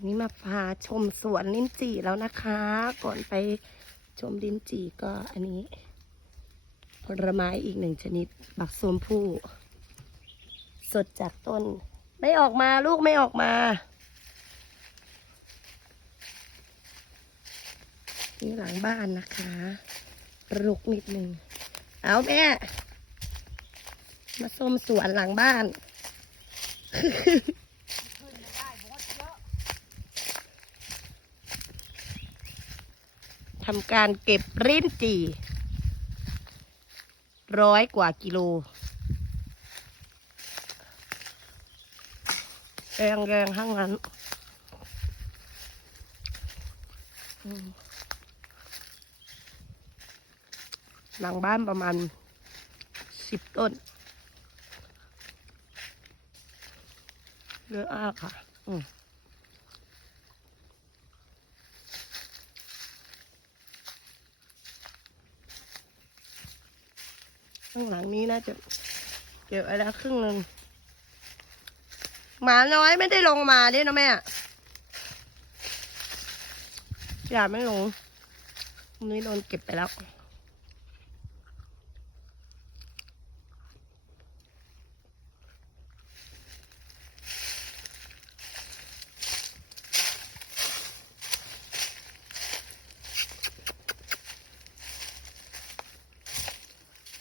วันนี้มาพาชมสวนลิ้นจี่แล้วนะคะ ก่อนไปชมลิ้นจี่ก็อันนี้ ผลไม้อีกหนึ่งชนิด บักส้มผู้ สดจากต้น ไม่ออกมาลูกไม่ออกมา นี่หลังบ้านนะคะรุกนิดหนึ่ง เอาแม่ มาส้มสวนหลังบ้าน ทำการเก็บริ้นจี่ร้อยกว่ากิโลแรงแรงๆทั้งนั้นหลังบ้านประมาณสิบต้นเยอะมากค่ะ อืม ข้างหลังนี้น่าจะเก็บไว้แล้วครึ่งหนึ่งหมาน้อยไม่ได้ลงมาด้วยนะแม่ อย่าไม่ลงตรงนี้โดนเก็บไปแล้ว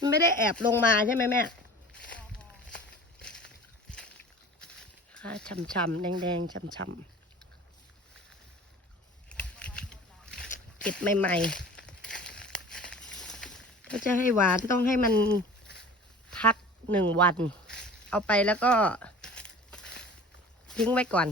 ไม่ได้แอบลงมาใช่ไหมแม่ค่ะช่ำๆแดงๆช่ำๆเก็บใหม่ๆถ้าจะให้หวานต้องให้มันพักหนึ่งวัน เอาไปแล้วก็ทิ้งไว้ก่อน